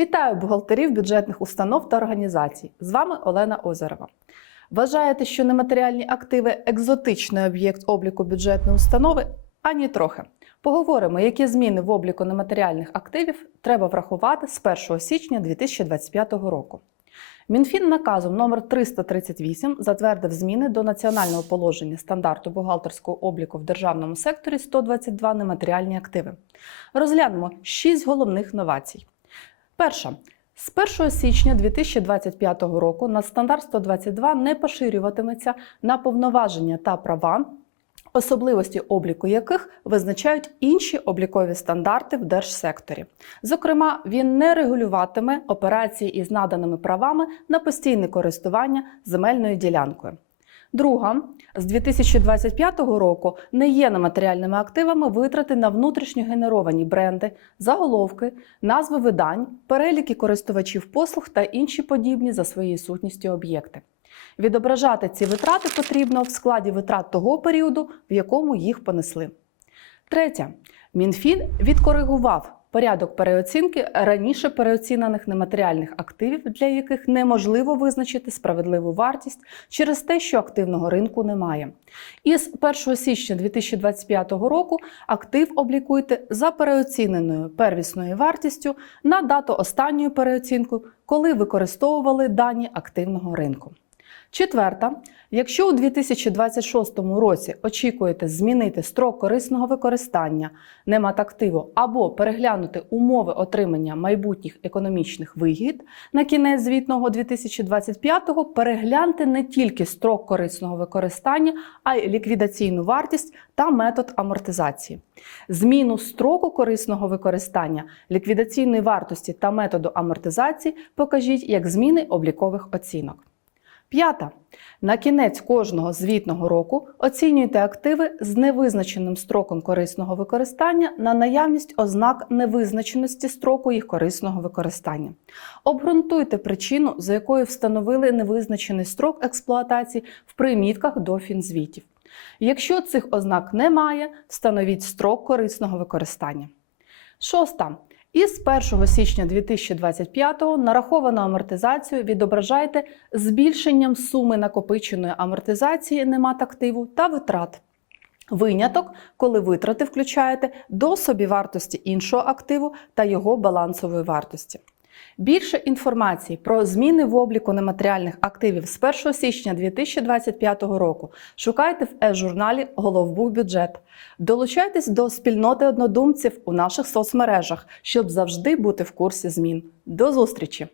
Вітаю бухгалтерів бюджетних установ та організацій. З вами Олена Озерова. Вважаєте, що нематеріальні активи екзотичний об'єкт обліку бюджетної установи? Ані трохи. Поговоримо, які зміни в обліку нематеріальних активів треба врахувати з 1 січня 2025 року. Мінфін наказом номер 338 затвердив зміни до національного положення стандарту бухгалтерського обліку в державному секторі 122 нематеріальні активи. Розглянемо 6 головних новацій. Перша. З 1 січня 2025 року надстандарт 122 не поширюватиметься на повноваження та права, особливості обліку яких визначають інші облікові стандарти в держсекторі. Зокрема, він не регулюватиме операції із наданими правами на постійне користування земельною ділянкою. Друга, з 2025 року не є нематеріальними активами витрати на внутрішньо генеровані бренди, заголовки, назви видань, переліки користувачів послуг та інші подібні за своєю сутністю об'єкти. Відображати ці витрати потрібно в складі витрат того періоду, в якому їх понесли. Третє. Мінфін відкоригував порядок переоцінки раніше переоцінених нематеріальних активів, для яких неможливо визначити справедливу вартість через те, що активного ринку немає. Із 1 січня 2025 року актив облікуйте за переоціненою первісною вартістю на дату останньої переоцінки, коли використовували дані активного ринку. Четверта, якщо у 2026 році очікуєте змінити строк корисного використання нематактиву або переглянути умови отримання майбутніх економічних вигід на кінець звітного 2025-го, перегляньте не тільки строк корисного використання, а й ліквідаційну вартість та метод амортизації. Зміну строку корисного використання, ліквідаційної вартості та методу амортизації покажіть як зміни облікових оцінок. П'ята. На кінець кожного звітного року оцінюйте активи з невизначеним строком корисного використання на наявність ознак невизначеності строку їх корисного використання. Обґрунтуйте причину, за якою встановили невизначений строк експлуатації в примітках до фінзвітів. Якщо цих ознак немає, встановіть строк корисного використання. Шоста. Із 1 січня 2025 нараховану амортизацію відображайте збільшенням суми накопиченої амортизації немат-активу та витрат. Виняток, коли витрати включаєте до собівартості іншого активу та його балансової вартості. Більше інформації про зміни в обліку нематеріальних активів з 1 січня 2025 року шукайте в е-журналі Головбух бюджет. Долучайтесь до спільноти однодумців у наших соцмережах, щоб завжди бути в курсі змін. До зустрічі!